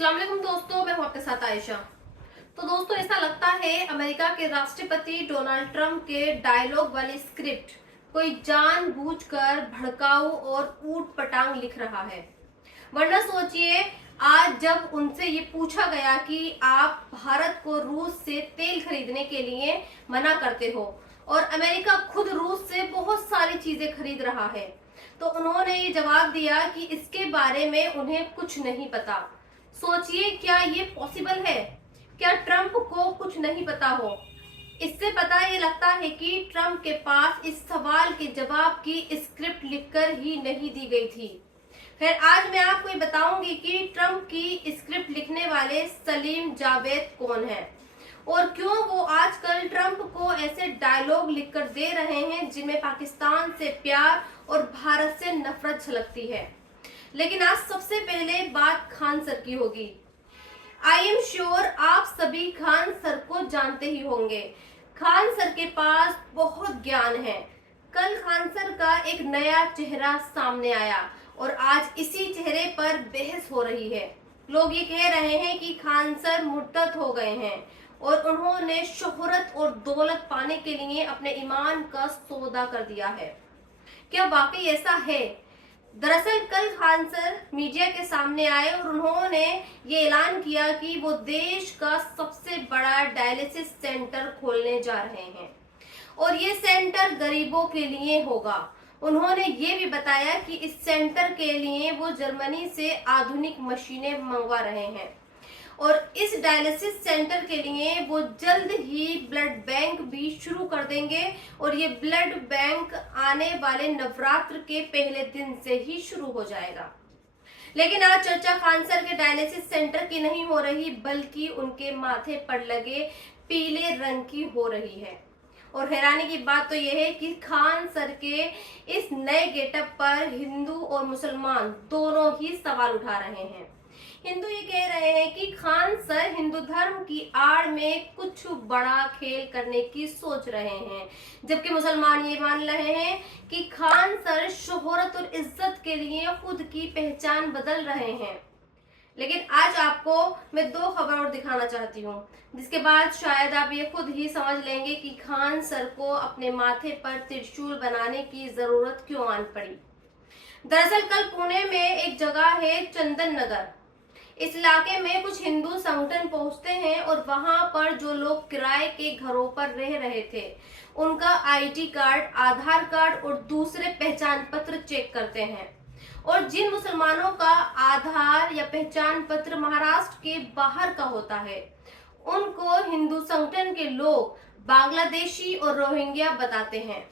अस्सलाम वालेकुम दोस्तों, मैं हूं आपके साथ आयशा। तो दोस्तों, ऐसा लगता है अमेरिका के राष्ट्रपति डोनाल्ड ट्रंप के डायलॉग वाली स्क्रिप्ट कोई जानबूझकर भड़काऊ और ऊट पटांग लिख रहा है। वरना सोचिए, आज जब उनसे ये पूछा गया कि आप भारत को रूस से तेल खरीदने के लिए मना करते हो और अमेरिका खुद रूस से बहुत सारी चीजें खरीद रहा है, तो उन्होंने ये जवाब दिया कि इसके बारे में उन्हें कुछ नहीं पता। सोचिए, क्या ये पॉसिबल है? क्या ट्रंप को कुछ नहीं पता हो? इससे पता ये लगता है कि ट्रंप के पास इस सवाल के जवाब की स्क्रिप्ट लिखकर ही नहीं दी गई थी। फिर आज मैं आपको ये बताऊंगी कि ट्रंप की स्क्रिप्ट लिखने वाले सलीम जावेद कौन है और क्यों वो आजकल ट्रंप को ऐसे डायलॉग लिखकर दे रहे हैं जिनमें पाकिस्तान से प्यार और भारत से नफरत झलकती है। लेकिन आज सबसे पहले बात खान सर की होगी। आई एम श्योर आप सभी खान सर को जानते ही होंगे। खान सर के पास बहुत ज्ञान है। कल खान सर का एक नया चेहरा सामने आया और आज इसी चेहरे पर बहस हो रही है। लोग ये कह रहे हैं कि खान सर मुर्तद हो गए हैं और उन्होंने शोहरत और दौलत पाने के लिए अपने ईमान का सौदा कर दिया है। क्या वाकई ऐसा है? दरअसल कल खान सर मीडिया के सामने आए और उन्होंने ये ऐलान किया कि वो देश का सबसे बड़ा डायलिसिस सेंटर खोलने जा रहे हैं और ये सेंटर गरीबों के लिए होगा। उन्होंने ये भी बताया कि इस सेंटर के लिए वो जर्मनी से आधुनिक मशीनें मंगवा रहे हैं और इस डायलिसिस सेंटर के लिए वो जल्द ही ब्लड बैंक भी शुरू कर देंगे और ये ब्लड बैंक आने वाले नवरात्र के पहले दिन से ही शुरू हो जाएगा। लेकिन आज चर्चा खान सर के डायलिसिस सेंटर की नहीं हो रही, बल्कि उनके माथे पर लगे पीले रंग की हो रही है। और हैरानी की बात तो यह है कि खान सर के इस नए गेटअप पर हिंदू और मुसलमान दोनों ही सवाल उठा रहे हैं। हिंदू ये कह रहे हैं कि खान सर हिंदू धर्म की आड़ में कुछ बड़ा खेल करने की सोच रहे हैं, जबकि मुसलमान ये मान रहे हैं कि खान सर शोहरत और इज्जत के लिए खुद की पहचान बदल रहे हैं। लेकिन आज आपको मैं दो खबर और दिखाना चाहती हूँ, जिसके बाद शायद आप ये खुद ही समझ लेंगे कि खान सर को अपने माथे पर त्रिशूल बनाने की जरूरत क्यों आन पड़ी। दरअसल कल पुणे में एक जगह है चंदन नगर। इस इलाके में कुछ हिंदू संगठन पहुंचते हैं और वहां पर जो लोग किराए के घरों पर रह रहे थे उनका आईडी कार्ड, आधार कार्ड और दूसरे पहचान पत्र चेक करते हैं। और जिन मुसलमानों का आधार या पहचान पत्र महाराष्ट्र के बाहर का होता है उनको हिंदू संगठन के लोग बांग्लादेशी और रोहिंग्या बताते हैं।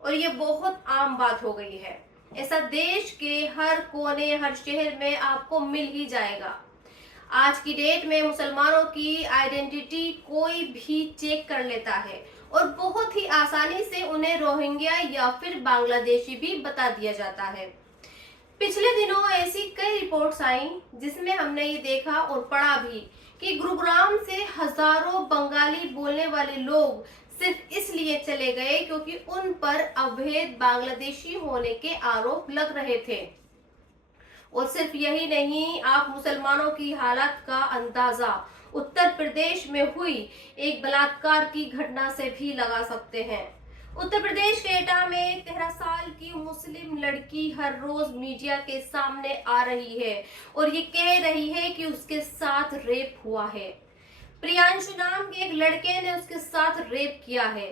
और ये बहुत आम बात हो गई है। ऐसा देश के हर कोने, हर शहर में आपको मिल ही जाएगा। आज की डेट में मुसलमानों की आइडेंटिटी कोई भी चेक कर लेता है और बहुत ही आसानी से उन्हें रोहिंग्या या फिर बांग्लादेशी भी बता दिया जाता है। पिछले दिनों ऐसी कई रिपोर्ट्स आई जिसमें हमने ये देखा और पढ़ा भी कि गुरुग्राम से हजारों बंगाली बोलने वाले लोग सिर्फ इसलिए चले गए क्योंकि उन पर अवैध बांग्लादेशी होने के आरोप लग रहे थे। और सिर्फ यही नहीं, आप मुसलमानों की हालत का अंदाजा उत्तर प्रदेश में हुई एक बलात्कार की घटना से भी लगा सकते हैं। उत्तर प्रदेश के एटा में 13 साल की मुस्लिम लड़की हर रोज मीडिया के सामने आ रही है और ये कह रही है कि उसके साथ रेप हुआ है। प्रियांशु नाम के एक लड़के ने उसके साथ रेप किया है।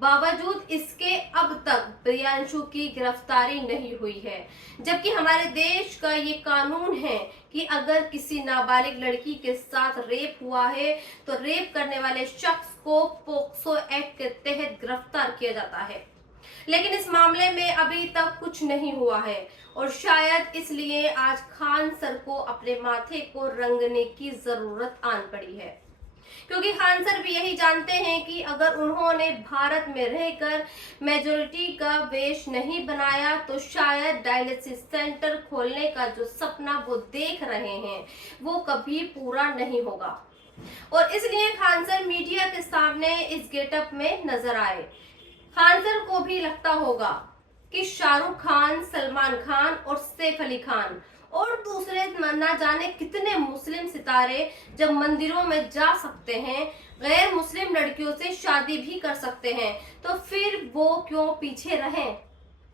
बावजूद इसके अब तक प्रियांशु की गिरफ्तारी नहीं हुई है, जबकि हमारे देश का ये कानून है कि अगर किसी नाबालिग लड़की के साथ रेप हुआ है तो रेप करने वाले शख्स को पोक्सो एक्ट के तहत गिरफ्तार किया जाता है। लेकिन इस मामले में अभी तक कुछ नहीं हुआ है और शायद इसलिए आज खान सर को अपने माथे को रंगने की जरूरत आन पड़ी है, क्योंकि खान सर भी यही जानते हैं कि अगर उन्होंने भारत में रहकर मेजोरिटी का वेश नहीं बनाया तो शायद डायलिसिस सेंटर खोलने का जो सपना वो देख रहे हैं वो कभी पूरा नहीं होगा। और इसलिए खान सर मीडिया के सामने इस गेटअप में नजर आए। खान सर को भी लगता होगा कि शाहरुख खान, सलमान खान और सैफ अली खान और दूसरे ना जाने कितने मुस्लिम सितारे जब मंदिरों में जा सकते हैं, गैर मुस्लिम लड़कियों से शादी भी कर सकते हैं, तो फिर वो क्यों पीछे रहें।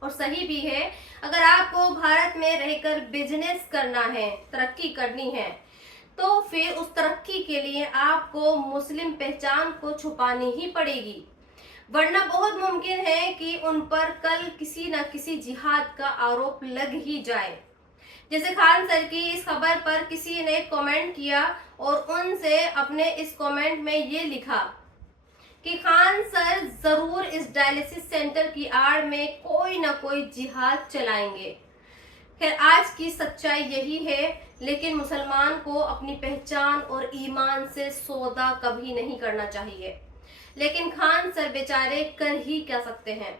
और सही भी है, अगर आपको भारत में रहकर बिजनेस करना है, तरक्की करनी है, तो फिर उस तरक्की के लिए आपको मुस्लिम पहचान को छुपानी ही पड़ेगी, वरना बहुत मुमकिन है कि उन पर कल किसी न किसी जिहाद का आरोप लग ही जाए। जैसे खान सर की इस खबर पर किसी ने कमेंट किया और उनसे अपने इस कमेंट में ये लिखा कि खान सर जरूर इस डायलिसिस सेंटर की आड़ में कोई ना कोई जिहाद चलाएंगे। खैर, आज की सच्चाई यही है, लेकिन मुसलमान को अपनी पहचान और ईमान से सौदा कभी नहीं करना चाहिए। लेकिन खान सर बेचारे कर ही क्या सकते हैं।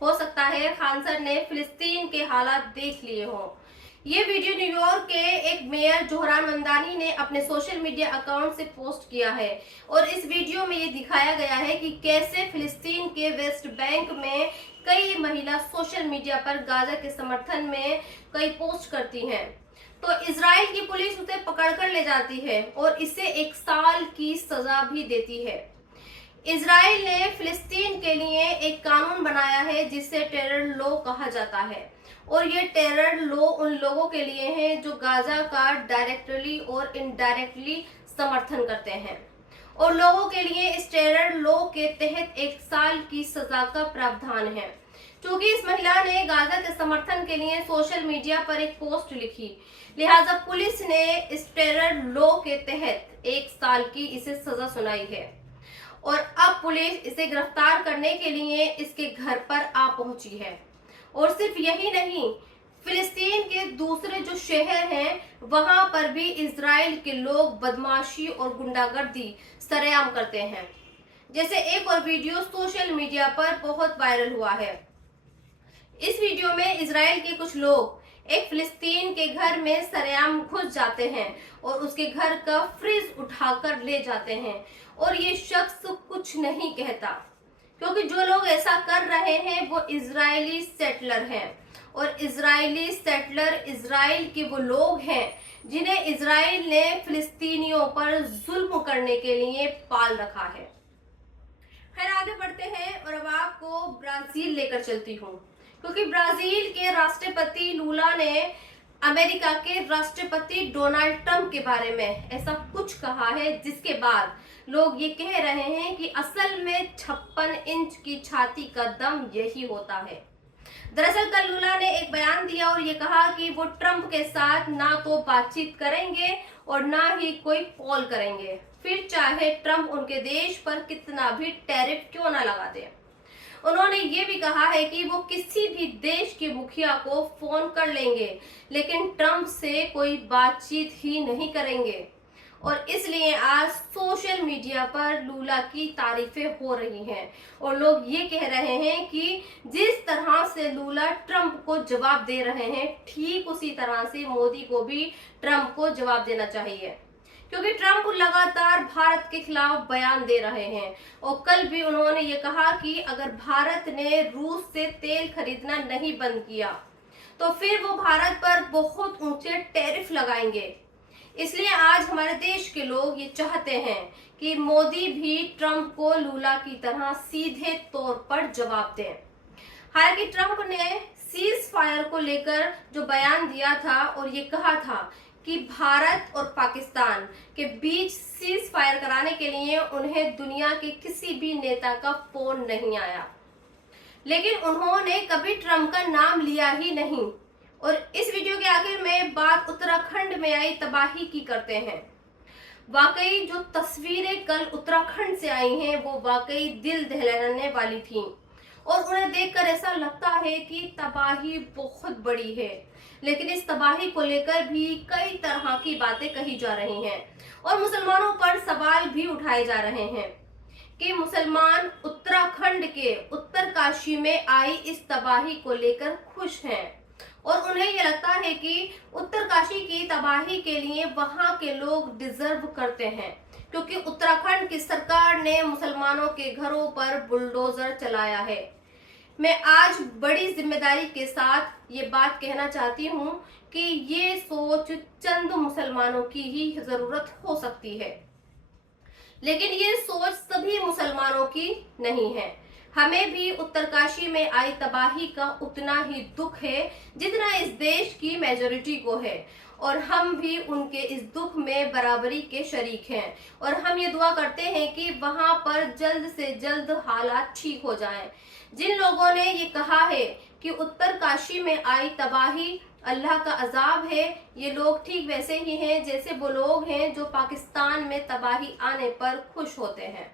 हो सकता है खान सर ने फिलिस्तीन के हालात देख लिए हों। ये वीडियो न्यूयॉर्क के एक मेयर जोहरान ममदानी ने अपने सोशल मीडिया अकाउंट से पोस्ट किया है और इस वीडियो में ये दिखाया गया है कि कैसे फिलिस्तीन के वेस्ट बैंक में कई महिला सोशल मीडिया पर गाजा के समर्थन में कई पोस्ट करती हैं, तो इजराइल की पुलिस उसे पकड़कर ले जाती है और इसे 1 साल की सजा भी देती है। इजराइल ने फिलिस्तीन के लिए एक कानून बनाया है जिसे टेरर लॉ कहा जाता है, और ये टेरर लॉ उन लोगों के लिए है जो गाजा का डायरेक्टली और इनडायरेक्टली समर्थन करते हैं, और लोगों के लिए इस टेरर लॉ के तहत 1 साल की सजा का प्रावधान है। क्योंकि इस महिला ने गाजा के समर्थन के लिए सोशल मीडिया पर एक पोस्ट लिखी, लिहाजा पुलिस ने इस टेरर लॉ के तहत 1 साल की इसे सजा सुनाई है और अब पुलिस इसे गिरफ्तार करने के लिए इसके घर पर आ पहुंची है। और सिर्फ यही नहीं, फिलिस्तीन के दूसरे जो शहर हैं वहां पर भी इजराइल के लोग बदमाशी और गुंडागर्दी सरेआम करते हैं। जैसे एक और वीडियो सोशल मीडिया पर बहुत वायरल हुआ है। इस वीडियो में इजराइल के कुछ लोग एक फिलिस्तीन के घर में सरेआम घुस जाते हैं और उसके घर का फ्रिज उठाकर ले जाते हैं, और ये शख्स कुछ नहीं कहता, क्योंकि जो लोग ऐसा कर रहे हैं वो इजरायली सेटलर हैं, और इजरायली सेटलर इजराइल के वो लोग हैं जिन्हें इजराइल ने फिलिस्तीनियों पर जुल्म करने के लिए पाल रखा है। खैर, आगे बढ़ते हैं और अब आपको ब्राजील लेकर चलती हूँ, क्योंकि ब्राजील के राष्ट्रपति लूला ने अमेरिका के राष्ट्रपति डोनाल्ड ट्रंप के बारे में ऐसा कुछ कहा है जिसके बाद लोग ये कह रहे हैं कि असल में 56 इंच की छाती का दम यही होता है। दरअसल कल लूला ने एक बयान दिया और ये कहा कि वो ट्रंप के साथ ना तो बातचीत करेंगे और ना ही कोई कॉल करेंगे, फिर चाहे ट्रंप उनके देश पर कितना भी टैरिफ क्यों ना लगा दे। उन्होंने ये भी कहा है कि वो किसी भी देश के मुखिया को फोन कर लेंगे, लेकिन ट्रंप से कोई बातचीत ही नहीं करेंगे। और इसलिए आज सोशल मीडिया पर लूला की तारीफें हो रही हैं और लोग ये कह रहे हैं कि जिस तरह से लूला ट्रंप को जवाब दे रहे हैं, ठीक उसी तरह से मोदी को भी ट्रंप को जवाब देना चाहिए, क्योंकि ट्रंप लगातार भारत के खिलाफ बयान दे रहे हैं। और कल भी उन्होंने ये कहा कि अगर भारत ने रूस से तेल खरीदना नहीं बंद किया तो फिर वो भारत पर बहुत ऊंचे टैरिफ लगाएंगे। इसलिए आज हमारे देश के लोग ये चाहते हैं कि मोदी भी ट्रंप को लूला की तरह सीधे तौर पर जवाब दें। हालांकि ट्रंप ने सीज फायर को लेकर जो बयान दिया था और ये कहा था कि भारत और पाकिस्तान के बीच सीज फायर कराने के लिए उन्हें दुनिया के किसी भी नेता का फोन नहीं आया, लेकिन उन्होंने कभी ट्रंप का नाम लिया ही नहीं। और इस वीडियो के आखिर में बात उत्तराखंड में आई तबाही की करते हैं। वाकई जो तस्वीरें कल उत्तराखंड से आई हैं वो वाकई दिल दहलाने वाली थी, और उन्हें देखकर ऐसा लगता है कि तबाही बहुत बड़ी है, लेकिन इस तबाही को लेकर भी कई तरह की बातें कही जा रही हैं और मुसलमानों पर सवाल भी उठाए जा रहे हैं कि मुसलमान उत्तराखंड के उत्तरकाशी में आई इस तबाही को लेकर खुश हैं, और उन्हें ये लगता है कि उत्तरकाशी की तबाही के लिए वहां के लोग डिजर्व करते हैं, क्योंकि उत्तराखंड की सरकार ने मुसलमानों के घरों पर बुलडोजर चलाया है। मैं आज बड़ी जिम्मेदारी के साथ ये बात कहना चाहती हूँ कि ये सोच चंद मुसलमानों की ही जरूरत हो सकती है, लेकिन ये सोच सभी मुसलमानों की नहीं है। हमें भी उत्तरकाशी में आई तबाही का उतना ही दुख है जितना इस देश की मेजोरिटी को है, और हम भी उनके इस दुख में बराबरी के शरीक हैं। और हम ये दुआ करते हैं कि वहां पर जल्द से जल्द हालात ठीक हो जाएं। जिन लोगों ने ये कहा है कि उत्तरकाशी में आई तबाही अल्लाह का अजाब है, ये लोग ठीक वैसे ही हैं जैसे वो लोग हैं जो पाकिस्तान में तबाही आने पर खुश होते हैं।